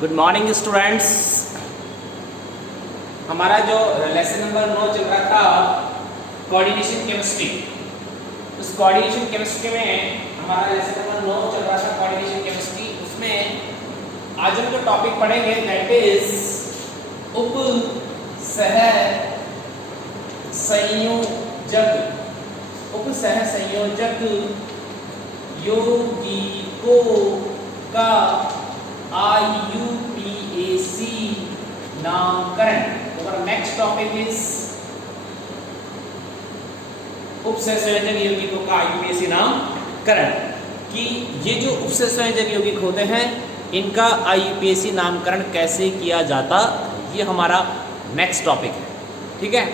Good morning students. हमारा जो lesson number 9 चल रहा था कोऑर्डिनेशन केमिस्ट्री, उस कोऑर्डिनेशन केमिस्ट्री में हमारा लेसन नंबर 9 चल रहा था कोऑर्डिनेशन केमिस्ट्री। उसमें आज हम जो टॉपिक पढ़ेंगे दैट इज उप सह संयोजक। उप सह संयोजक यौगिकों का IUPAC नामकरण। और नेक्स्ट टॉपिक इज उपसंयोजक यौगिकों का IUPAC नामकरण, कि ये जो उपसंयोजक यौगिक होते हैं इनका IUPAC नामकरण कैसे किया जाता, ये हमारा नेक्स्ट टॉपिक है। ठीक है,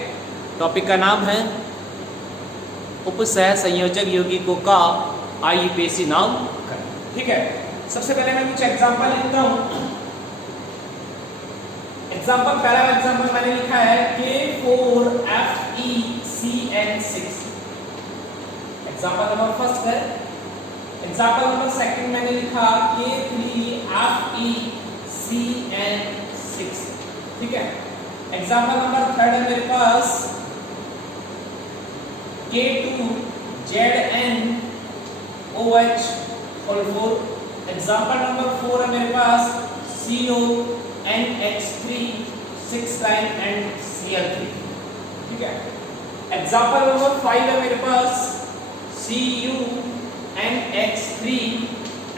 टॉपिक का नाम है उपसह संयोजक यौगिकों का IUPAC नामकरण। ठीक है, सबसे पहले मैं कुछ एग्जांपल लिखता हूं। एग्जांपल, पहला एग्जांपल मैंने लिखा है K4FeCN6। एग्जांपल नंबर फर्स्ट है। एग्जांपल नंबर सेकंड मैंने लिखा K3FeCN6। ठीक है, एग्जांपल नंबर थर्ड है मेरे पास K2ZnOH4। एग्जाम्पल नंबर 4 है मेरे पास CONH3 6 and Cl3। ठीक है, एग्जाम्पल नंबर 5 है मेरे पास CuNH3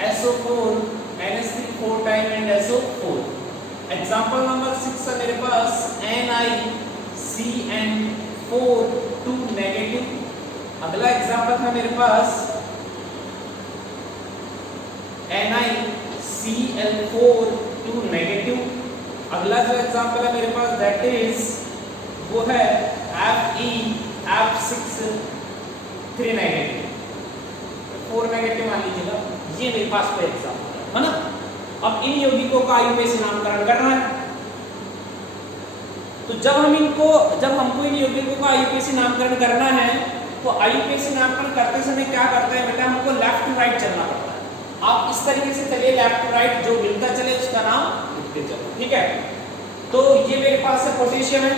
SO4 NH3 4 and SO4। Example number 6 है मेरे पास NiCN4 2 नेगेटिव। अगला एग्जाम्पल था मेरे पास NiCl4 2 नेगेटिव। अगला जो एग्जांपल है मेरे पास दैट इज वो है FeF6 3 नेगेटिव, 4 नेगेटिव मान लीजिएगा। ये मेरे पास कोई एग्जांपल है ना। अब इन यौगिकों का IUPAC नामकरण करना है, तो जब हमको इन यौगिकों का IUPAC नामकरण करना है तो IUPAC नामकरण करते समय क्या करते हैं बेटा, हमको लेफ्ट टू राइट चलना पड़ता है। आप इस तरीके से चलिए, लेफ्ट टू राइट, जो मिलता चले उसका नाम लिखते चलो। ठीक है, तो ये मेरे पास है पोटेशियम है,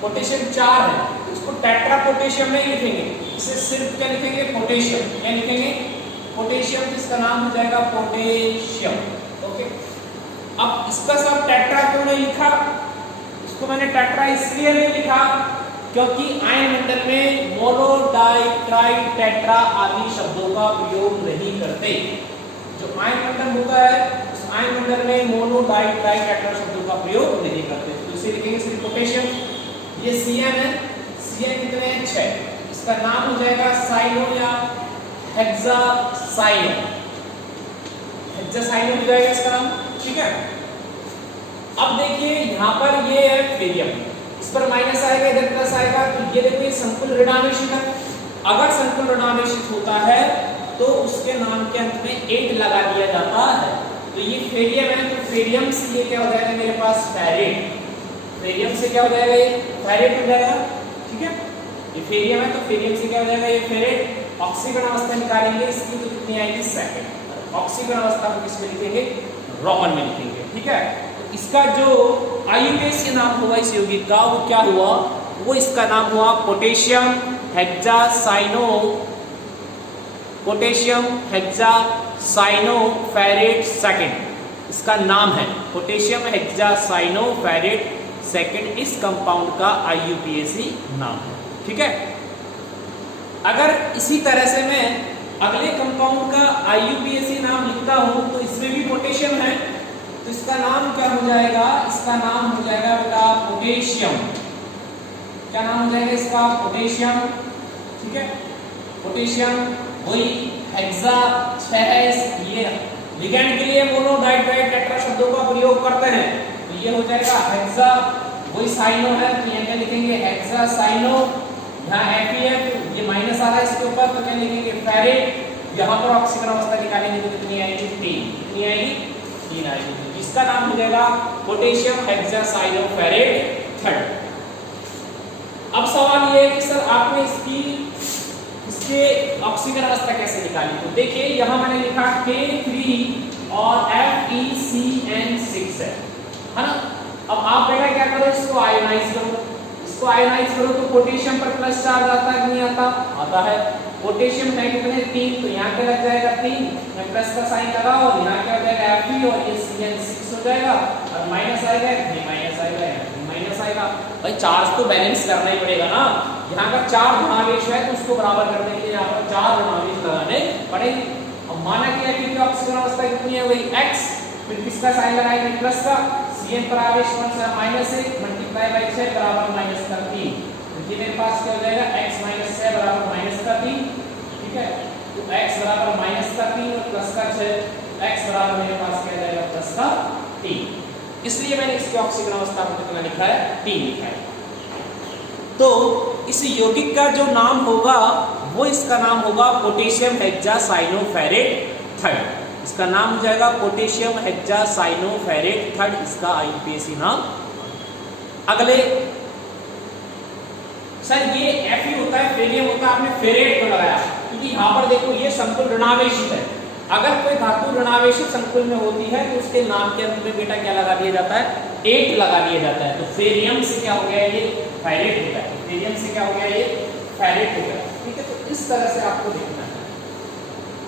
पोटेशियम 4 है, इसको टेट्रा पोटेशियम नहीं लिखेंगे, इसे सिर्फ क्या लिखेंगे, पोटेशियम। क्या लिखेंगे, पोटेशियम, इसका नाम हो जाएगा पोटेशियम। ओके, अब इसका सब टेट्रा क्यों नहीं लिखा, इसको मैंने टेट्रा इसलिए नहीं लिखा क्योंकि आयन मंडल में मोनो डाई ट्राई टेट्रा आदि शब्दों का प्रयोग नहीं करते। जो आयन मंडल होता है उस आयन मंडल में मोनो डाई ट्राई टेट्रा शब्दों का प्रयोग नहीं करते, तो इसे लिखेंगे सिर्फ पोटेशियम। ये Cn है, Cn कितने हैं, 6, इसका नाम हो जाएगा साइनो या हेक्सासाइनो। हेक्सासाइनो हो जाएगा इसका नाम। ठीक है, अब देखिए यहाँ पर ये है फेरियम, इस पर माइनस आएगा, इधर प्लस आएगा, तो ये देखिए संकुल ऋणावेशित है। अगर संकुल ऋणावेशित होता है तो उसके नाम के अंत में 8 लगा दिया जाता है। तो ये फेरियम है, तो फेरियम से ये क्या हो जाएगा मेरे पास, फेरेट। फेरियम से क्या हो जाएगा, ये फेरेट हो जाएगा। ठीक है, ये फेरियम है तो फेरियम से क्या हो जाएगा, ये फेरेट। ऑक्सीकरण अवस्था निकालेंगे इसकी तो कितनी आएगी, सेकंड। ऑक्सीकरण अवस्था को किसमें लिखेंगे, रोमन में लिखेंगे। ठीक है, इसका जो IUPAC नाम हुआ इस यौगिक का, वो क्या हुआ, वो इसका नाम हुआ potassium hexacyano, potassium hexacyanoferrate second, इसका नाम है पोटेशियम हेक्सासाइनोफेरेट सेकंड। इस कंपाउंड का IUPAC नाम है। ठीक है, अगर इसी तरह से मैं अगले कंपाउंड का IUPAC नाम लिखता हूं तो इसमें भी पोटेशियम है, तो इसका नाम क्या हो जाएगा, इसका नाम हो जाएगा बेटा पोटेशियम। क्या नाम हो जाएगा इसका, पोटेशियम। ठीक है, पोटेशियम वही हेक्सा 6 ये लिगैंड के लिए मोनो डाई ट्राई टेट्रा शब्दों का प्रयोग करते हैं, तो ये हो जाएगा हेक्सा, वही साइनो है तो ये क्या लिखेंगे, हेक्सासाइनो। यहाँ FeF ये माइनस आ रहा है इसके ऊपर, तो क्या लिखेंगे, फेरेट। यहाँ पर ऑक्सीकरण अवस्था निकालेंगे तो कितनी आएगी, 3। कितनी आएगी, 3 आएगी। इसका नाम हो जाएगा पोटेशियम हेक्सासाइनोफेरेट थर्ड। अब सवाल ये है कि सर आपने इसके ऑक्सीकरण अवस्था कैसे निकाली, तो देखिए यहां मैंने लिखा K3 और FeCN6 है ना। अब आप बेटा क्या करो, इसको आयोनाइज करो। इसको आयोनाइज करो तो पोटेशियम पर प्लस चार्ज आता है कि नहीं आता? आता है। पोटेशियम है कितने 3, तो यहाँ पे लग जाएगा 3, मैं प्लस का साइन लगाओ, यहाँ क्या हो जाएगा Fe और ये Cn6 हो जाएगा, और माइनस आएगा, ये माइनस आएगा, ये माइनस आएगा। भाई चार्ज तो बैलेंस करना ही पड़ेगा ना। यहाँ का 4 धनावेश है तो उसको बराबर करने के लिए यहाँ पर 4 धनावेश लगाने पड़ेंगे। अब माना कि Fe की ऑक्सीजन अवस्था कितनी है, वही x, फिर किसका साइन लगाएंगे प्लस का, Cn पर आवेश कौन सा -1 मल्टीप्लाई बाय 6 बराबर -3। तो मेरे पास क्या हो जाएगा x - 6 बराबर -3, ठीक है। तो x बराबर -3 और प्लस का 6, x बराबर मेरे पास क्या जाएगा प्लस का 3। इसलिए मैंने इसकी ऑक्सीजन अवस्था को कितना लिखा है, 3 लिखा है। तो इस यौगिक का जो नाम होगा वो इसका नाम होगा पोटेशियम हेक्सासाइनोफेरेट थर्ड। इसका नाम हो जाएगा पोटेशियम हेक्सासाइनोफेरेट थर्ड, इसका आईयूपीएसी नाम। अगले सर ये Fe होता है, फेरियम होता है, आपने फेरेट को लगाया क्योंकि यहाँ पर देखो ये संकुल ऋणावेशित है। अगर कोई धातु ऋणावेशित संकुल में होती है तो उसके नाम के अंत में बेटा क्या लगा दिया जाता है, 8 लगा दिया जाता है। तो फेरियम से क्या हो गया, ये फेरेट हो गया। फेरियम से क्या हो गया, ये फेरेट हो गया, ठीक है। तो इस तरह से आपको देखना है।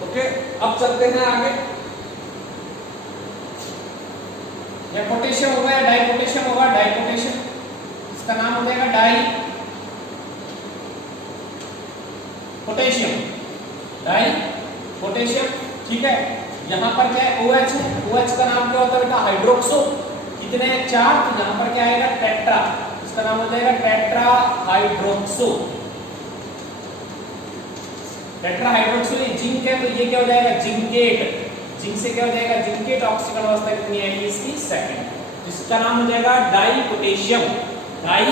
ओके, अब चलते हैं आगे। या पोटेशियम होगा या डाइपोटेशियम होगा, डाइपोटेशियम, इसका नाम हो जाएगा डाई पोटेशियम, डाई पोटेशियम, ठीक है। यहाँ पर क्या है OH है, OH का नाम क्या होता है बेटा, हाइड्रोक्सो, कितने हैं 4, तो यहाँ पर क्या आएगा टेट्रा, इसका नाम हो जाएगा टेट्रा हाइड्रोक्सो। टेट्रा हाइड्रोक्सो, ये जिंक है तो ये क्या हो जाएगा जिंकेट, जिंक से क्या हो जाएगा जिंकेट। ऑक्सीजन अवस्था कितनी आएगी इसकी, सेकंड, जिसका नाम हो जाएगा di potassium, di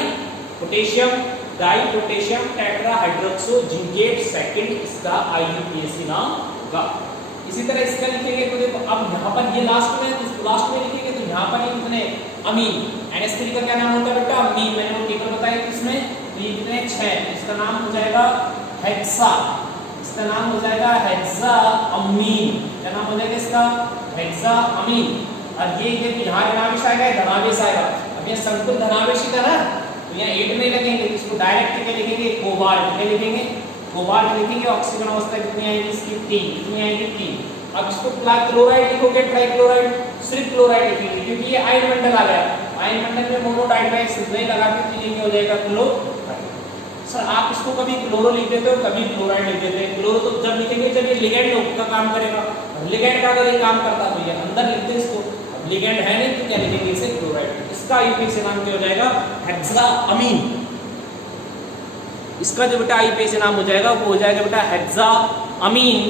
potassium, di potassium tetra hydroxo zincate second, इसका आईयूपीएसी नाम होगा। इसी तरह इसका लिखेंगे तो देखो अब यहाँ पर ये लास्ट में, तो लास्ट में लिखेंगे तो यहाँ पर ये कितने अमीन, NH3 का क्या नाम होता है बेटा, अमीन। मैंने वो टेबल बताया किसमें, तो ये कितने 6, इसका नाम हो जाएगा हेक्सा, इसका नाम हो जाएगा हेक्सा अमीन। क्या नाम हो जाएगा इसका, हेक्सा अमीन। और ये यहाँ ऋणावेश आएगा, धनावेश आएगा। अब ये संकुल धनावेशी का ना, तो यहाँ 8 नहीं लगेंगे, इसको डायरेक्ट क्या लिखेंगे, कोबाल्ट में लिखेंगे, कोबाल्ट लिखेंगे। ऑक्सीजन अवस्था कितनी आएगी इसकी, 3, कितनी आएगी 3। अब इसको क्लोराइड लिखोगे, ट्राइक्लोराइड, सिर्फ क्लोराइड लिखेंगे क्योंकि ये आयन मंडल आ गया। आयन मंडल में मोनोडाइडाइड नहीं लगाते तो ये क्या हो जाएगा क्लोराइड। सर आप इसको कभी क्लोरो लिख देते हो, कभी क्लोराइड लिख देते हैं। क्लोरो तो जब लिखेंगे जब ये लिगैंड का काम करेगा, लिगैंड का अगर ये काम करता तो ये अंदर लिखते इसको, अब लिगैंड है नहीं तो क्या लिखेंगे इसे क्लोराइड। इसका आईयूपीएसी नाम क्या हो जाएगा, हेक्साअमीन। इसका जो बेटा आईयूपीएसी नाम हो जाएगा वो हो जाएगा बेटा hexaammine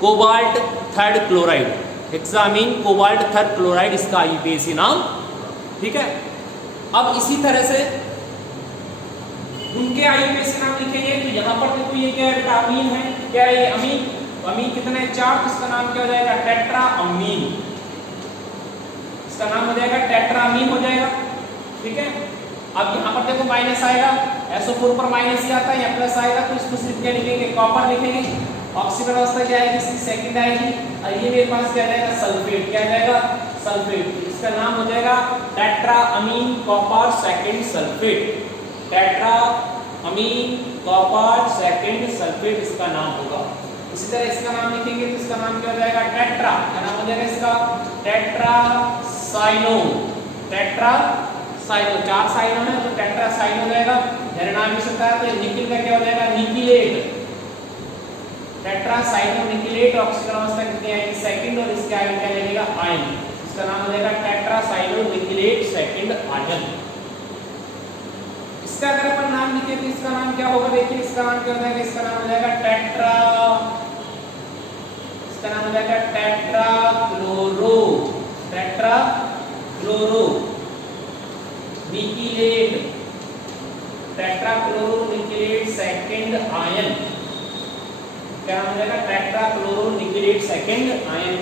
cobalt third chloride, hexaammine cobalt third chloride, इसका आईयूपीएसी नाम, ठीक है। अब इसी तरह से उनके आईयूपीएसी नाम लिखेंगे तो यहाँ पर देखो ये क्या है बेटा, अमीन है, क्या है ये अमीन, तो अमीन कितने हैं 4, इसका नाम क्या हो जाएगा टेट्रा अमीन, इसका नाम हो जाएगा टेट्रा अमीन हो जाएगा, ठीक है। अब यहाँ पर देखो माइनस आएगा, SO4 पर माइनस ही आता है, या प्लस आएगा तो इसको सिर्फ क्या लिखेंगे, कॉपर लिखेंगे। ऑक्सीजन अवस्था क्या आएगी इसकी, सेकंड आएगी। और ये मेरे पास क्या जाएगा सल्फेट, क्या जाएगा सल्फेट, इसका नाम हो जाएगा tetra amine copper second sulphate, tetra amine copper second sulphate इसका नाम होगा। इसी तरह इसका नाम लिखेंगे तो इसका नाम क्या हो जाएगा टेट्रा, क्या नाम हो जाएगा इसका tetra cyano, tetra cyano, 4 cyano है तो टेट्रा साइनो हो जाएगा। ऋणावेश होता है तो निकिल का क्या हो जाएगा निकिलेट, टेट्रा साइनो निकिलेट। ऑक्सीजन अवस्था कितनी आएगी सेकंड, और इसके आगे क्या लगेगा आयन, इसका नाम हो जाएगा टेट्रा साइनो निकिलेट सेकंड आयन। इसका अगर अपन नाम लिखे तो इसका नाम क्या होगा, देखिए इसका नाम क्या हो जाएगा, इसका नाम हो जाएगा टेट्रा, इसका नाम हो जाएगा tetra chloro, tetra chloro nickelate, tetra chloro nickelate second ion, क्या नाम हो जाएगा tetra chloro nickelate second ion.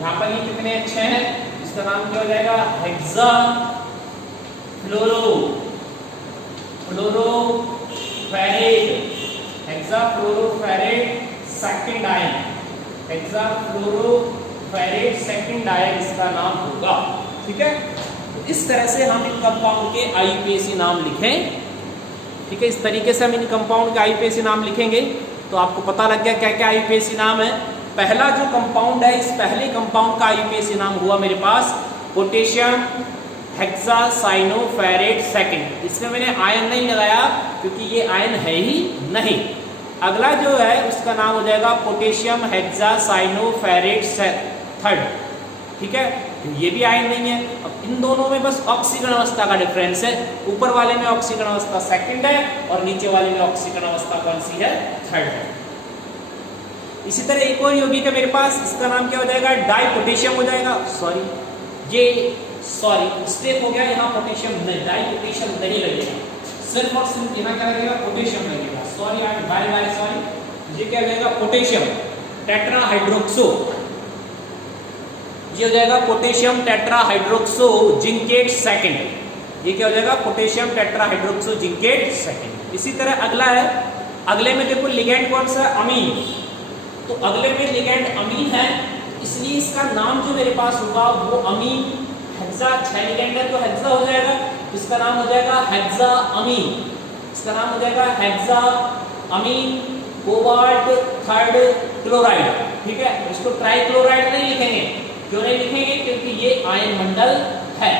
यहाँ पर ये कितने अच्छे हैं, इसका नाम क्या हो जाएगा hexa fluoro, fluoroferrate, hexa fluoroferrate second ion, hexa fluoroferrate ferrate second ion इसका नाम होगा। ठीक है, तो इस तरह से हम इन कंपाउंड के आईयूपीएसी नाम लिखें। ठीक है, इस तरीके से हम इन कंपाउंड के आईयूपीएसी नाम लिखेंगे। तो आपको पता लग गया क्या क्या आईयूपीएसी नाम है। पहला जो कंपाउंड है, इस पहले कंपाउंड का आईयूपीएसी नाम हुआ मेरे पास पोटेशियम हेक्सासाइनोफेरेट सेकंड। इसमें मैंने आयन नहीं लगाया क्योंकि ये आयन है ही नहीं। अगला जो है उसका नाम हो जाएगा पोटेशियम हेक्सासाइनोफेरेट थर्ड। ठीक है, ये भी आयन नहीं है। अब इन दोनों में बस ऑक्सीकरण अवस्था का डिफरेंस है। ऊपर वाले में ऑक्सीकरण अवस्था सेकंड है और नीचे वाले में ऑक्सीकरण अवस्था कौन सी है, थर्ड है। इसी तरह एक और यौगिक है मेरे पास, इसका नाम क्या हो जाएगा, डाइपोटेशियम हो जाएगा। सॉरी मिस्टेक हो गया, यहाँ पोटेशियम नहीं, डाइपोटेशियम नहीं लगेगा, सिर्फ और सिर्फ यहाँ क्या लगेगा, पोटेशियम लगेगा। Sorry, I am very sorry. ये क्या लगेगा, पोटेशियम टेट्राहाइड्रोक्सो, ये हो जाएगा पोटेशियम टेट्राहाइड्रोक्सो जिंकेट सेकंड। ये क्या हो जाएगा, पोटेशियम टेट्राहाइड्रोक्सो जिंकेट सेकंड। इसी तरह अगला है, अगले में देखो लिगेंड कौन सा है, अमीन। तो अगले में लिगेंड अमीन है, इसलिए इसका नाम जो मेरे पास होगा वो अमीन हेक्सा, 6 लिगेंड है तो हेक्सा हो जाएगा। इसका नाम हो जाएगा हेक्सा अमीन। इसका नाम हो जाएगा हेक्सा अमीन कोबाल्ट थर्ड क्लोराइड। ठीक है, इसको ट्राइक्लोराइड नहीं लिखेंगे। क्यों नहीं लिखेंगे, क्योंकि ये आयन मंडल है।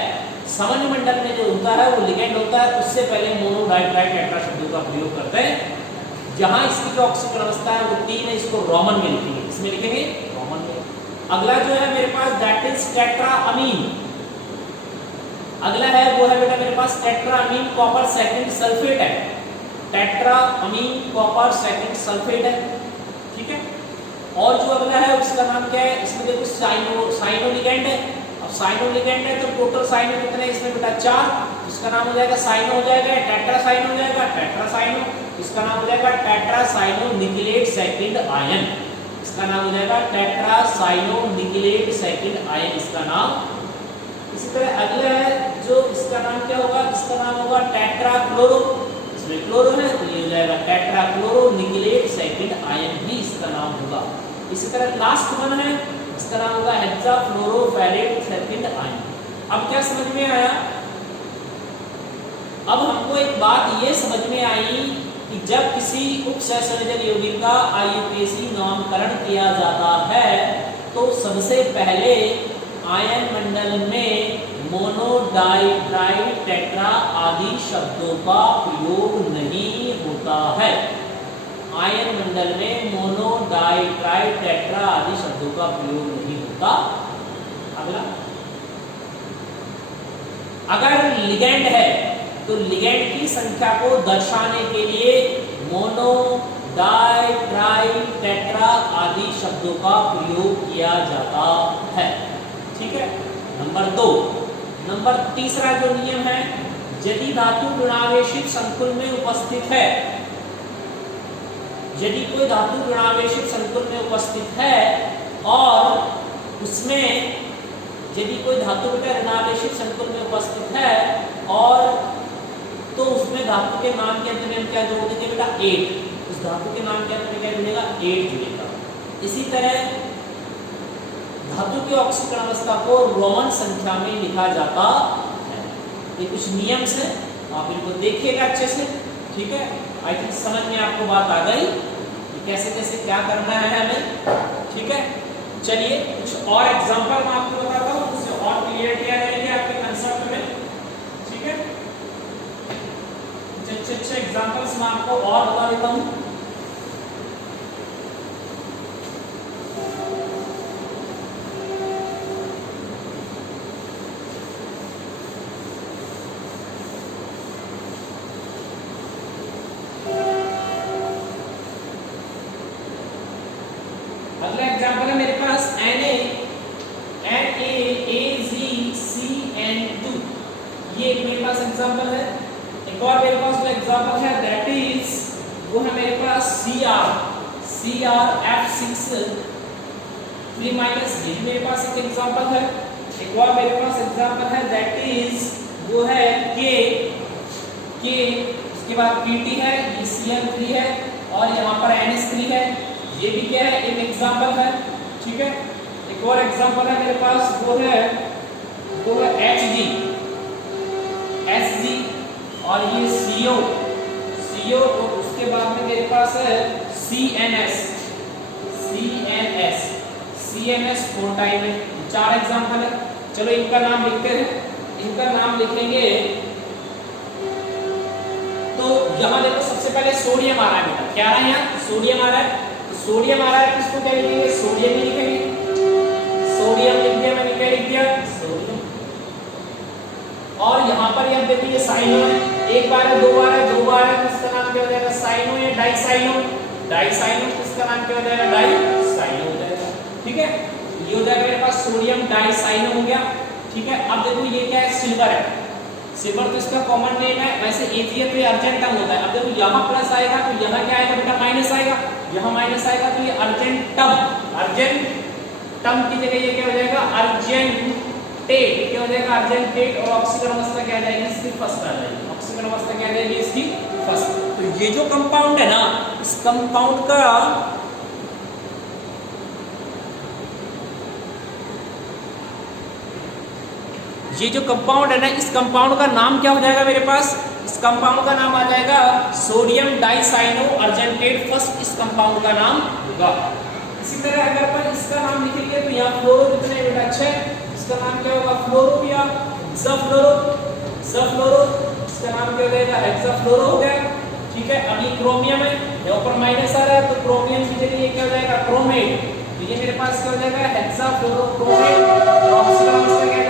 सामान्य मंडल में जो होता है वो लिगेंड होता है, उससे पहले मोनो डाई ट्राई टेट्रा शब्दों का प्रयोग करते हैं। जहां इसकी जो ऑक्सीकरण अवस्था है वो 3 है, इसको रोमन में लिखेंगे। इसमें लिखेंगे रोमन में। अगला जो है मेरे पास दैट इज टेट्रा अमीन। अगला है वो है बेटा मेरे पास tetra amine copper second sulphate है। Tetra amine copper second sulphate है। ठीक है, और जो अगला है उसका नाम क्या है, इसमें देखो साइनो लिगेंड है। अब साइनो लिगेंड है तो टोटल साइनो कितने हैं इसमें बेटा, 4। इसका नाम हो जाएगा साइनो हो जाएगा, टेट्रासाइनो हो जाएगा, टेट्रासाइनो। इसका नाम हो जाएगा टेट्रासाइनो निकलेट सेकंड आयन। इसका नाम हो जाएगा टेट्रासाइनो निकलेट सेकंड आयन इसका नाम। इसी तरह अगला है जो इसका नाम क्या होगा, इसका नाम होगा टेट्राक्लोरो। इसमें क्लोरो है तो ये हो जाएगा टेट्राक्लोरो निकलेट सेकंड आयन भी इसका नाम होगा। इसी तरह लास्ट वन है, इसका नाम होगा हेक्साफ्लोरोफेरेट सेकंड आयन। अब क्या समझ में आया, अब हमको एक बात ये समझ में आई कि जब किसी उपसंयोजन यौगिक का आईयूपीएसी नामकरण किया जाता है तो सबसे पहले आयन मंडल में मोनो डाई ट्राई टेट्रा आदि शब्दों का प्रयोग नहीं होता है। आयन मंडल में मोनो डाई ट्राई टेट्रा आदि शब्दों का प्रयोग नहीं होता। अगला, अगर लिगेंड है तो लिगेंड की संख्या को दर्शाने के लिए मोनो डाई ट्राई टेट्रा आदि शब्दों का प्रयोग किया जाता है। ठीक है, नंबर 2। नंबर तीसरा जो नियम है, यदि धातु ऋणावेशित संकुल में उपस्थित है, यदि कोई धातु ऋणावेशित संकुल में उपस्थित है और उसमें यदि कोई धातु ऋणावेशित संकुल में उपस्थित है और तो उसमें धातु के नाम के अंत में हम क्या जोड़ देंगे बेटा, 8। उस धातु के नाम के अंत में क्या जुड़ेगा, 8 जुड़ेगा। इसी तरह धातु की ऑक्सीकरण अवस्था को रोमन संख्या में लिखा जाता है। ये कुछ नियम से आप इनको देखिएगा अच्छे से। ठीक है, आई थिंक समझ में आपको बात आ गई कि कैसे कैसे क्या करना है हमें। ठीक है, चलिए कुछ और एग्जांपल मैं आपको बताता हूँ, उससे और क्लियरिटी आ जाएगी आपके कंसेप्ट में। ठीक है, अच्छे एग्जांपल्स मैं आपको और बता देता हूँ। अगला एग्जांपल है मेरे पास NaAgCN2। ये मेरे पास एग्जांपल है। एक और मेरे पास जो एग्जांपल है दैट इज वो है मेरे पास CrF6 3- ये मेरे पास एक एग्जांपल है। एक और मेरे पास एग्जांपल है दैट इज वो है K, उसके बाद Pt है, ये Cl3 है और यहाँ पर NH3 है। ये भी क्या है, एक एग्जांपल है। ठीक है, एक एक और एग्जांपल है मेरे पास, वो है Hg, Hg और ये CO, CO और उसके बाद में मेरे पास है CNS, CNS 4 टाइम है। 4 एग्जांपल है। चलो इनका नाम लिखते हैं। इनका नाम लिखेंगे तो यहाँ देखो सबसे पहले सोडियम आ रहा है बेटा, क्या आ रहा है यहाँ? सोडियम आ रहा है। तो सोडियम आ रहा है, किसको क्या लिखेंगे? सोडियम ही लिखेंगे। सोडियम लिख दिया मैंने, क्या लिख दिया? सोडियम। और यहाँ पर ये देखिए ये साइनो है, एक बार है, दो बार है, दो बार है, तो इसका नाम क्या हो जाएगा? साइनो या डाइसाइनो। डाइसाइनो, इसका नाम क्या हो जाएगा? डाइसाइनो हो जाएगा। ठीक है, ये हो जाएगा मेरे पास सोडियम डाइसाइनो हो गया। ठीक है, अब देखो ये क्या है? सिल्वर है। सिल्वर तो इसका कॉमन नेम है, वैसे Ag है तो ये अर्जेंटम होता है। अब देखो यहाँ प्लस आएगा तो यहाँ क्या आएगा बेटा? माइनस आएगा। यहाँ माइनस आएगा तो ये अर्जेंटम, अर्जेंटम की जगह ये क्या हो जाएगा? अर्जेंटेट। क्या हो जाएगा? अर्जेंटेट। और ऑक्सीजन अवस्था क्या आ जाएगी? इसकी फर्स्ट आ जाएगी। ऑक्सीजन अवस्था क्या आ जाएगी? इसकी फर्स्ट। तो ये जो कंपाउंड है ना, इस कंपाउंड का ये जो कंपाउंड है ना, इस कंपाउंड का नाम क्या हो जाएगा मेरे पास? इस कंपाउंड का नाम आ जाएगा सोडियम डाइसाइनो अर्जेंटेट फर्स्ट। इस कंपाउंड का नाम होगा। इसी तरह अगर अपन इसका नाम लिखेंगे तो यहाँ फ्लोरो कितने बेटा? 6। इसका नाम क्या होगा? फ्लोरो या हेक्साफ्लोरो। हेक्साफ्लोरो, इसका नाम क्या हो जाएगा? हेक्साफ्लोरो हो गया। ठीक है, अब ये क्रोमियम है, यहाँ पर माइनस आ रहा है तो क्रोमियम की जगह ये क्या हो जाएगा? क्रोमेट। तो ये मेरे पास क्या हो जाएगा? हेक्साफ्लोरोक्रोमेट। ऑक्सीजन अवस्था क्या आ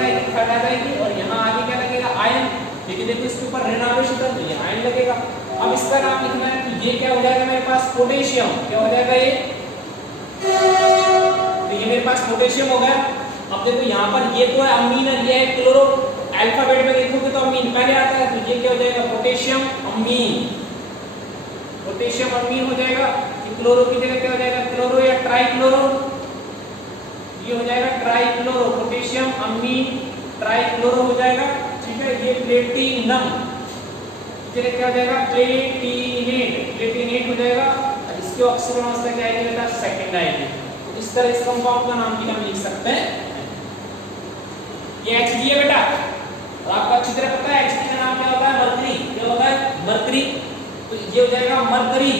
जाएगी? और यहाँ आगे क्या लगेगा? आयन। लेकिन देखो इसके ऊपर ऋण आवेश होता है तो ये आयन लगेगा। अब इसका नाम लिखना है तो ये क्या हो जाएगा मेरे पास? पोटेशियम। क्या हो जाएगा ये? तो ये मेरे पास पोटेशियम हो गया। अब देखो यहाँ पर ये तो है अमीन और ये है क्लोरो। अल्फाबेट में देखोगे तो अमीन पहले आता है, तो ये क्या हो जाएगा? पोटेशियम अमीन। पोटेशियम अमीन हो जाएगा। क्लोरो की जगह क्या हो जाएगा? क्लोरो या ट्राइक्लोरो। ये हो जाएगा ट्राइक्लोरो, पोटेशियम अमीन ट्राइक्लोरो हो जाएगा। ठीक है, ये प्लेटिनम की जगह क्या हो जाएगा? प्लेटिनेट। प्लेटिनेट हो जाएगा। इसकी ऑक्सीजन अवस्था क्या आएगी बेटा? सेकंड आएगी। तो इस तरह इस कंपाउंड का नाम भी हम लिख सकते हैं। ये Hg है बेटा, और आपको अच्छी तरह पता है Hg का नाम क्या होता है? मरकरी। क्या होता है? मरकरी। तो ये हो जाएगा मरकरी।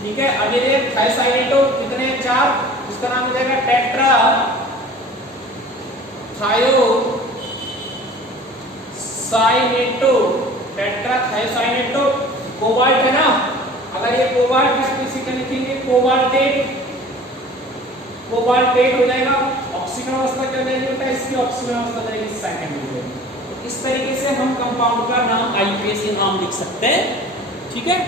ठीक है, अब ये थायोसाइनेटो कितने? 4। इसका नाम हो जाएगा tetra thiocyanato. Tetra thiocyanato. Cobalt है ना, अगर ये कोबाल्ट है तो इसी का लिखेंगे कोबाल्टेट। कोबाल्टेट हो जाएगा। ऑक्सीजन अवस्था क्या हो जाएगी बेटा? इसकी ऑक्सीजन अवस्था जाएगी सेकंड हो जाएगी। तो इस तरीके से हम कंपाउंड का नाम आईयूपीएसी नाम लिख सकते हैं। ठीक है,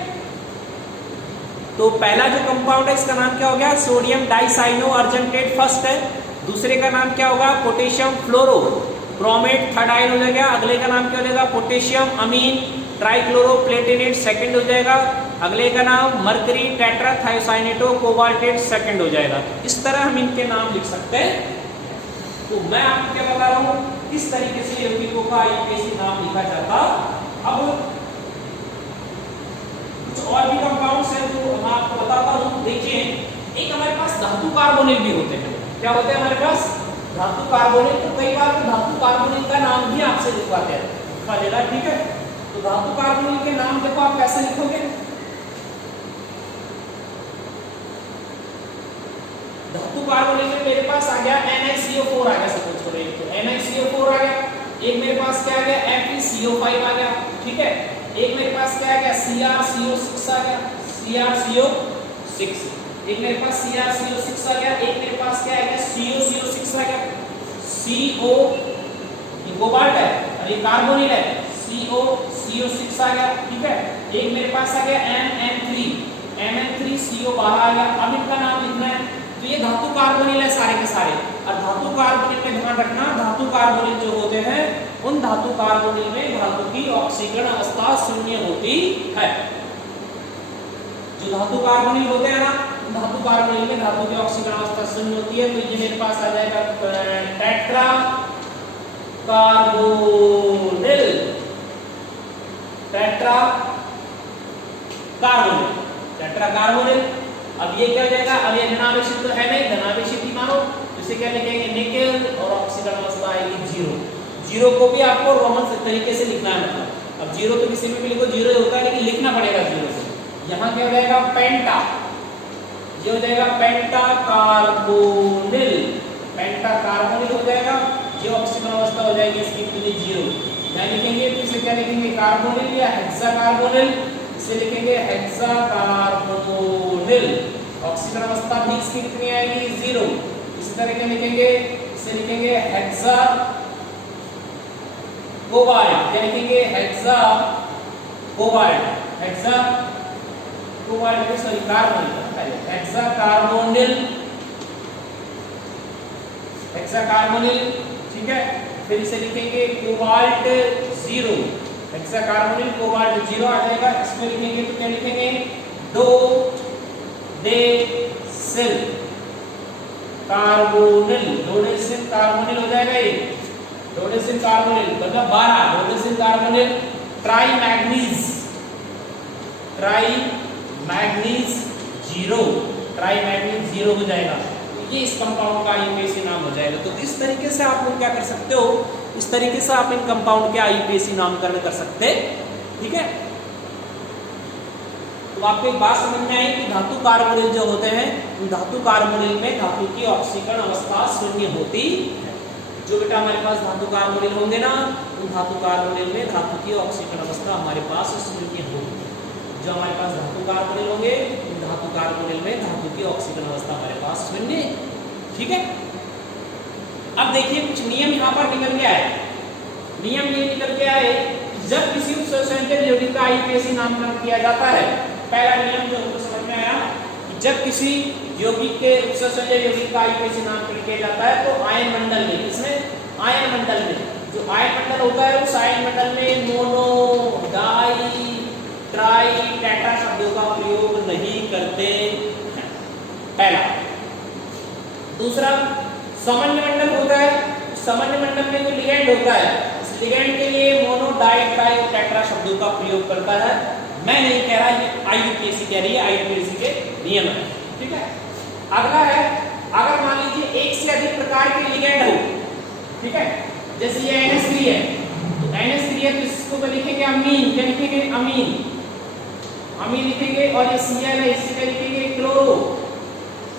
तो पहला जो कंपाउंड है इसका नाम क्या हो गया? सोडियम डाइसाइनो अर्जेंटेट फर्स्ट है। दूसरे का नाम क्या होगा? पोटेशियम फ्लोरो क्रोमेट थर्ड आयन हो जाएगा। अगले का नाम क्या हो जाएगा? पोटेशियम अमीन ट्राइक्लोरो प्लेटिनेट सेकंड हो जाएगा। अगले का नाम mercury tetra thiocyanato cobaltate second हो जाएगा। इस तरह हम इनके नाम लिख सकते हैं। तो मैं आपको क्या बता रहा हूँ, किस तरीके से यौगिकों का आईयूपीएसी नाम लिखा जाता। अब और भी कंपाउंड्स हैं जो मैं आपको बताता हूं। देखिए, एक हमारे पास धातु कार्बोनिल भी होते हैं। क्या होते हैं हमारे पास? धातु कार्बोनिल। तो कई बार तो धातु कार्बोनिल का नाम भी आपसे लिखवाते हैं, लिखवा देगा। ठीक है, तो धातु कार्बोनिल के नाम देखो आप कैसे लिखोगे। धातु कार्बोनिल में मेरे पास आ गया NiCO4 आ गया। सपोज करो एक तो NiCO4 आ गया, एक मेरे पास क्या आ गया? FeCO5 आ गया। ठीक है, एक मेरे पास क्या आ गया? CrCO6 आ गया। CrCO6। एक मेरे पास CrCO6 आ गया। एक मेरे पास क्या आ गया? COCO6 आ गया। CO ये कोबाल्ट है और ये कार्बोनिल है। COCO6 आ गया। ठीक है, एक मेरे पास आ गया MN3CO बाहर आ गया। अब इनका नाम लिखना है। तो ये धातु कार्बोनिल है सारे के सारे। और धातु कार्बोनिल में ध्यान रखना, धातु कार्बोनिल जो होते हैं उन धातु कार्बोनिल में धातु की ऑक्सीकरण अवस्था शून्य होती है। जो धातु कार्बोनिल होते हैं ना, धातु कार्बोनिल में धातु की ऑक्सीकरण अवस्था शून्य होती है। तो ये मेरे पास आ जाएगा tetra carbonyl. Tetra carbonyl. Tetra carbonyl. अब ये क्या हो जाएगा, अब ये ऋणावेशित तो है नहीं, धनावेशित ही मानो, इसे क्या लिखेंगे निकेल, और ऑक्सीकरण अवस्था आएगी जीरो। जीरो को भी आपको रोमन तरीके से लिखना है, मतलब अब जीरो तो किसी में भी लिखो जीरो होता है, लेकिन लिखना पड़ेगा जीरो से। यहाँ क्या हो जाएगा पेंटा, ये हो जाएगा पेंटा कार्बोनिल, पेंटा कार्बोनिल हो जाएगा, ये ऑक्सीकरण अवस्था हो जाएगी इसकी पूरी जीरो। यहाँ लिखेंगे तो इसे क्या लिखेंगे कार्बोनिल या हेक्सा कार्बोनिल, इसे लिखेंगे हेक्सा कार्बोनिल, ऑक्सीकरण अवस्था भी इसकी कितनी आएगी जीरो। इसी तरह क्या लिखेंगे, इसे लिखेंगे हेक्सा कोबाल्ट, क्या लिखेंगे hexa cobalt, hexa cobalt sorry carbonyl, hexa carbonyl, hexa carbonyl, ठीक है। फिर इसे लिखेंगे cobalt zero, hexa carbonyl cobalt zero आ जाएगा। इसमें लिखेंगे तो क्या लिखेंगे डो दे सिल कार्बोनिल, डोडेसिल कार्बोनिल हो जाएगा ये, डोडेसिल कार्बोनिल मतलब 12, dodecyl carbonyl try manganese, try manganese zero, try manganese zero हो जाएगा। ये इस कंपाउंड का आईयूपीएसी नाम हो जाएगा। तो इस तरीके से आप लोग क्या कर सकते हो, इस तरीके से आप इन कंपाउंड के आईयूपीएसी नामकरण कर सकते हैं, ठीक है। तो आपको एक बात समझ में आई कि धातु कार्बोनिल जो होते हैं, उन धातु कार्बोनिल में धातु की ऑक्सीकरण अवस्था शून्य होती है। जो बेटा हमारे पास धातु कार्बोनिल होंगे ना, उन धातु कार्बोनिल में धातु की ऑक्सीकरण अवस्था हमारे पास शून्य होगी। जो हमारे पास धातु कार्बोनिल होंगे, उन धातु कार्बोनिल में धातु की ऑक्सीकरण अवस्था हमारे पास शून्य, ठीक है। अब देखिए कुछ नियम यहाँ पर निकल के आए, नियम ये निकल के आए जब किसी उत्सर्जनशील यौगिक का आईयूपीएसी नामकरण किया जाता है। पहला नियम जो हमको समझ में आया कि जब किसी यौगिक के उत्सर्जनशील यौगिक का आईयूपीएसी नामकरण किया जाता है तो आयन मंडल में, इसमें आयन मंडल में जो आयन मंडल होता है, उस आयन मंडल में मोनो, डाई, ट्राई, टेट्रा शब्दों का प्रयोग नहीं करते हैं, पहला। दूसरा सामान्य मंडल होता है, सामान्य मंडल में जो लिगेंड होता है, इस लिगेंड के लिए मोनो, डाई, ट्राई, टेट्रा शब्दों का प्रयोग करता है। मैं नहीं कह रहा, ये आईयूपीएसी कह रही है, आईयूपीएसी के नियम है, ठीक है। अगला है, अगर मान लीजिए एक से अधिक प्रकार के लिगेंड हो, ठीक है, जैसे ये NH3 है, तो NH3 है तो इसको लिखेंगे अमीन, क्या लिखेंगे अमीन, अमीन लिखेंगे। और ये Cl है, इसी का लिखेंगे क्लोरो,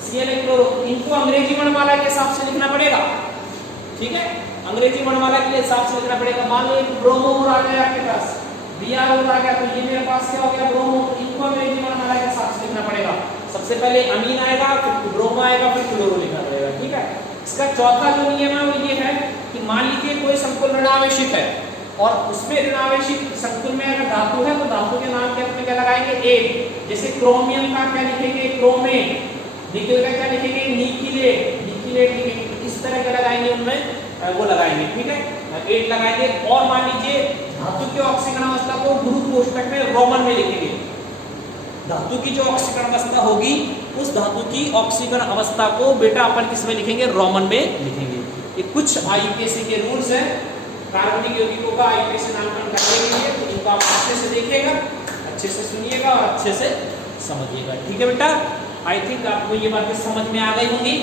Cl क्लोरो। इनको अंग्रेजी वर्णमाला के हिसाब से लिखना पड़ेगा, ठीक है, अंग्रेजी वर्णमाला के हिसाब से लिखना पड़ेगा। मान लो एक ब्रोमो आ गया आपके पास, Br आ गया, तो ये मेरे पास क्या हो गया ब्रोमो, इनको अंग्रेजी वर्णमाला के हिसाब से लिखना पड़ेगा। सबसे पहले अमीन आएगा, फिर ब्रोमो आएगा, फिर क्लोरो लिखना पड़ेगा, ठीक है। इसका चौथा जो नियम है वो ये है कि मान लीजिए कोई संकुल ऋणावेशित है और उसमें ऋणावेशित संकुल में अगर धातु है तो धातु के नाम के अंत में क्या लगाएंगे एक, जैसे क्रोमियम का क्या लिखेंगे क्रोमेट, निकेल का क्या लिखेंगे निकिलेट, निकिलेट लिखेंगे, इस तरह के लगाएंगे उनमें वो लगाएंगे, ठीक है, एट लगाएंगे। और मान लीजिए धातु की ऑक्सीकरण अवस्था को गुरु कोष्टक में रोमन में लिखेंगे, धातु की जो ऑक्सीकरण अवस्था होगी उस धातु की ऑक्सीकरण अवस्था को बेटा अपन किस में लिखेंगे रोमन में लिखेंगे। ये कुछ आईयूपीएसी के रूल्स हैं कार्बनिक यौगिकों का आईयूपीएसी नामकरण करने के लिए, तो इनको आप अच्छे से देखिएगा, अच्छे से सुनिएगा और अच्छे से समझिएगा, ठीक है बेटा। आई थिंक आपको ये बातें समझ में आ गई होंगी।